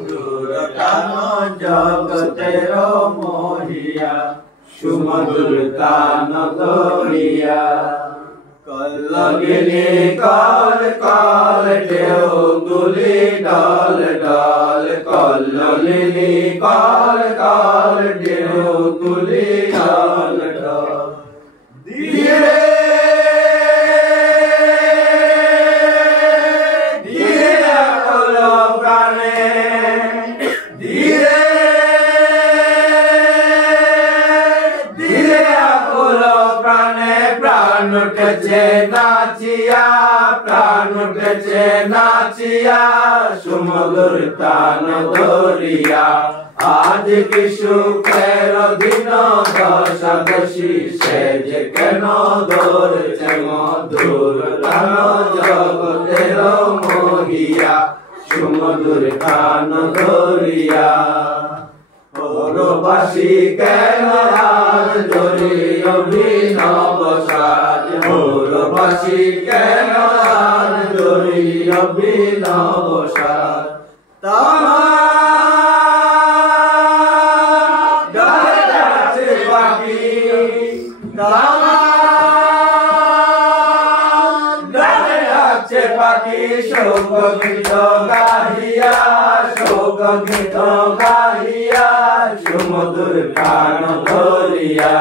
মধুর টান জগতের মোহিয়া সুমধুর টান ধরিয়া কল্লগিনি কল কল ঢেউ তুলি ডল ডল কল্লগিনি কল কল ঢেউ তুলি ডল ডল ধীরে ধীরে হলো প্রাণে ধীরে ধীরে হলো প্রাণে প্রাণ উঠেছে নাচিয়া প্রাণ উঠেছে নাচিয়া সুমধুর টান ধরিয়া আজ কি সুখের দিন দশাদশী সে যে কেন ধরছে মধুর টান জগতের মোহিয়া সুমধুর টান ধরিয়া পরবাসী কেন আজ ধরি অভিনব সাজ পরবাসী কেন আজ ধরি অভিনব সাজ পাখি শোক গীত গাহিয়া শোক গীত গাহিয়া সুমধুর টান ধরিয়া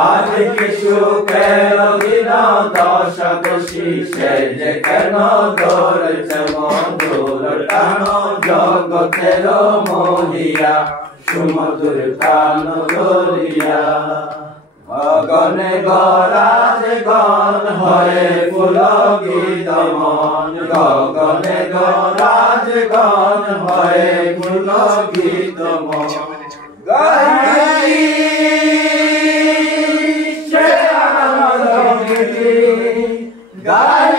আজ কি সুখের দিন দশাদশী সে যে কেন ধরছে মধুর টান জগতের মোহিয়া সুমধুর টান ধরিয়া গগনে গরাজ গণ হয়ে পুলকিত মন গগনে গরাজ গণ হয়ে পুলকিত মন গাই সে আনন্দ গীতি গাই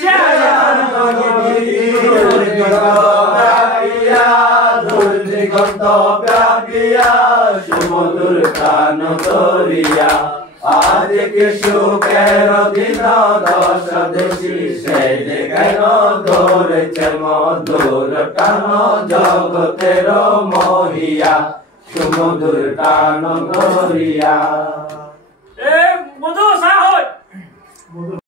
সে আনন্দ গীতি দুর্গন্ত প্রাপিয়া সুমধুর টান ধরিয়া আজ কি সুখের দিন দশাদশী সে যে কেন ধরেছে মধুর টান জগতের মোহিয়া সুমধুর টান ধরিয়া।